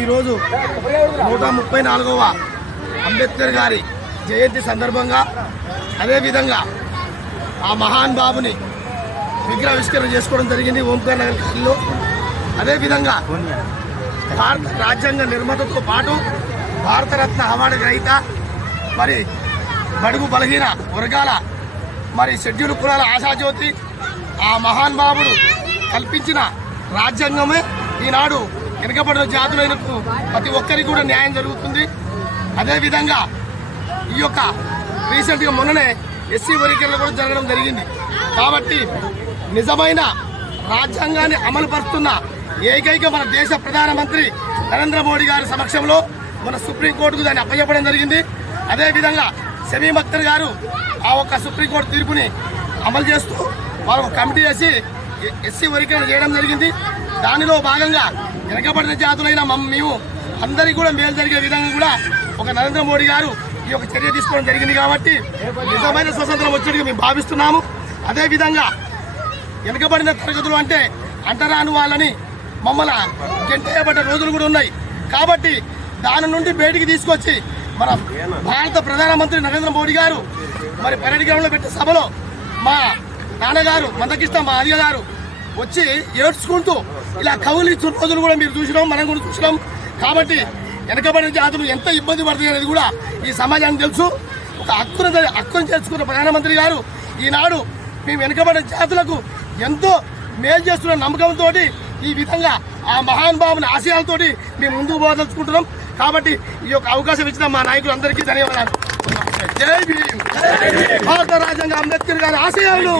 ఈరోజు 134వ అంబేద్కర్ గారి జయంతి సందర్భంగా అదేవిధంగా ఆ మహాన్ బాబుని విగ్రహావిష్కరణ చేసుకోవడం జరిగింది ఓంకార్ నగర్ కాలనీలో. అదేవిధంగా భారత రాజ్యాంగ నిర్మాతతో పాటు భారతరత్న అవార్డు గ్రహీత మరి బడుగు బలహీన వర్గాల మరి షెడ్యూల్ కులాల ఆశాజ్యోతి ఆ మహాన్ బాబుడు కల్పించిన రాజ్యాంగమే ఈనాడు వెనుకబడిన జాతులకు ప్రతి ఒక్కరికి కూడా న్యాయం జరుగుతుంది. అదేవిధంగా ఈ యొక్క రీసెంట్గా మొన్ననే ఎస్సీ వర్గీకరణ కూడా జరగడం జరిగింది. కాబట్టి నిజమైన రాజ్యాంగాన్ని అమలు పరుస్తున్న ఏకైక మన దేశ ప్రధానమంత్రి నరేంద్ర మోడీ గారి సమక్షంలో మన సుప్రీంకోర్టుకు దాన్ని అప్పచెప్పడం జరిగింది. అదేవిధంగా షమీమ్ అఖ్తర్ గారు ఆ ఒక్క సుప్రీంకోర్టు తీర్పుని అమలు చేస్తూ వారు కమిటీ చేసి ఎస్సీ వర్గీకరణ చేయడం జరిగింది. దానిలో భాగంగా వెనకబడిన జాతులైన మేము అందరికీ కూడా మేలు జరిగే విధంగా కూడా ఒక నరేంద్ర మోడీ గారు ఈ యొక్క చర్య తీసుకోవడం జరిగింది. కాబట్టి నిజమైన స్వతంత్రం వచ్చేట్టుగా మేము భావిస్తున్నాము. అదేవిధంగా వెనకబడిన తరగతులు అంటే అంటరాని వాళ్ళని మమ్మల్ని గెంటేయబడ్డ రోజులు కూడా ఉన్నాయి. కాబట్టి దాని నుండి బయటికి తీసుకొచ్చి మన భారత ప్రధానమంత్రి నరేంద్ర మోడీ గారు మరి పరేడ్ గ్రౌండ్లో పెట్టే సభలో మా నాన్నగారు మందకృష్ణ మా అధిక గారు వచ్చి ఏడ్చుకుంటూ ఇలా కవులు ఇచ్చిన రోజులు కూడా మీరు చూసినాం, మనం కూడా చూసినాం. కాబట్టి వెనకబడిన జాతులు ఎంత ఇబ్బంది పడుతుంది అనేది కూడా ఈ సమాజానికి తెలుసు. ఒక హక్కును చేర్చుకున్న ప్రధానమంత్రి గారు ఈనాడు మేము వెనుకబడిన జాతులకు ఎంతో మేలు చేస్తున్న నమ్మకంతో ఈ విధంగా ఆ మహాన్ బాబుని ఆశయాలతో మేము ముందుకు పోదలుచుకుంటున్నాం. కాబట్టి ఈ యొక్క అవకాశం ఇచ్చిన మా నాయకులందరికీ ధన్యవాదాలు. జై భీమ్. భారత రాజ్యాంగ అంబేద్కర్ గారి ఆశయాలు.